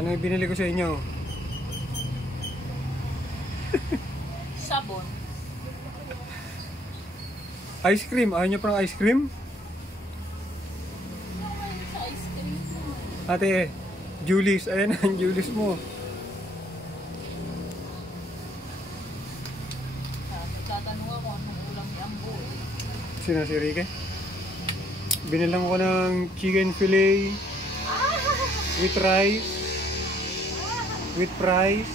Ano yung binili ko sa inyo? Sabon. Ice cream. Ayaw nyo parang ice cream? Sa ice cream. Ate, Julius. Ayan ang Julius mo. Nagtatanong ako anong ulam ni Ambo. Sino si Ricky? Binilang ko ng chicken fillet with rice, with fries,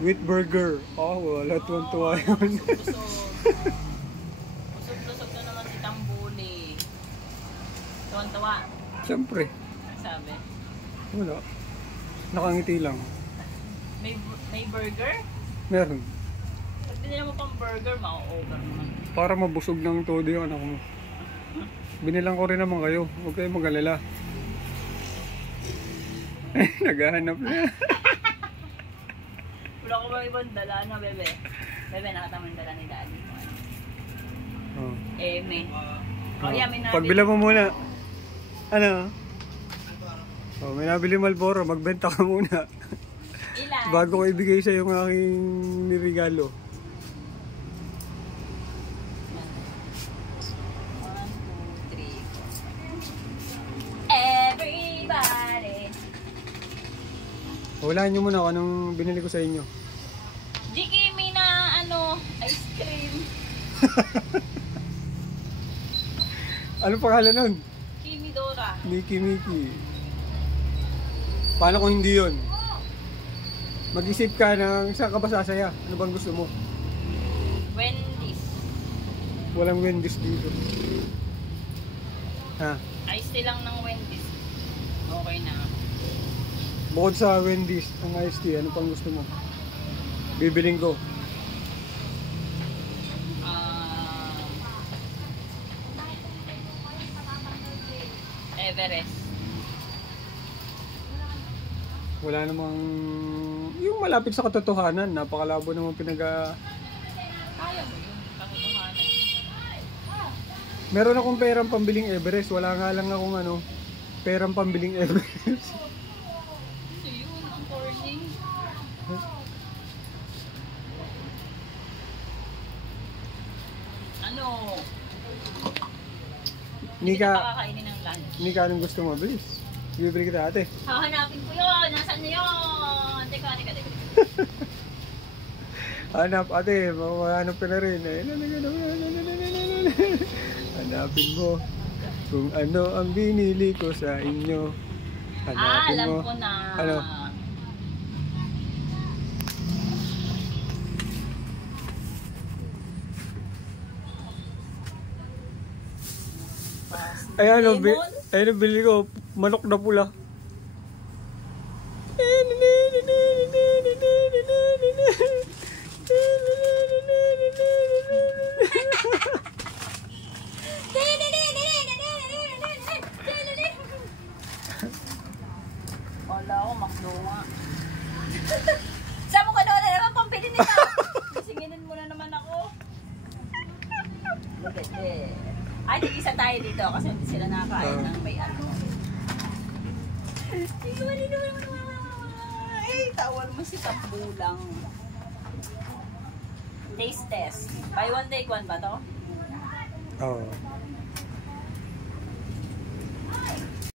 with burger. Oh, wala tuwan-tuwa yun. Busog-busog na naman si Tambuli. Tuwan-tuwa. Siyempre. Sabi. Wala. Nakangiti lang. May burger? Meron. Pag binila mo pang burger, ma-over naman. Para mabusog ng todo yung anak mo. Binilang ko rin naman kayo. Huwag kayong mag-alala. Naghahanap na. Wala ko ba ibang dala, no, bebe? Bebe, nakatama yung dala ni Daddy. Oh. Eme. Oh, yeah, may nabili. Pagbila mo muna. Ano? Oh, may nabili Malboro. Magbenta ka muna. Ilan? Bago ko ibigay sa yung aking nirigalo. 1, 2, 3, 4. Everybody. Hulaan nyo muna kung anong binili ko sa inyo. Jikimi na ice cream. Ano pangalan nun? Kimi Dora. Miki. Paano kung hindi yun? Mag-isip ka ng saan ka ba sasaya? Ano bang gusto mo? Wendy's. Walang Wendy's dito. Ha? Ice tea lang ng Wendy's. Okay na. Bukod sa Wendy's, ang iced tea, ano pang gusto mo? Bibiling ko. Everest. Wala namang... Yung malapit sa katotohanan, napakalabo naman Kaya mo yun. Katotohanan. Meron akong perang pambiling Everest, wala nga lang akong perang pambiling Everest. So yun, ang corny. Ano? Hindi ka pakakainin ng lunch. Nika, anong gusto mo? Bilis. Bibili kita ate. Hahanapin ko yun. Nasaan na yun? Teka. Hanap ate, mahanap ka na rin. Hanapin mo kung ano ang binili ko sa inyo. Hanapin alam mo. ko na. Ano? Ayan o, bili ko, manok na pula. Wala ako, makluwa. Saan mo ka na naman pambili nila? Singinin mo na naman ako. Look at this. Ay, isa tayo dito kasi hindi sila nakakain ng may ano. Ay, tawal mo si Tambulang. Taste test. Buy one, take one ba to? Oo.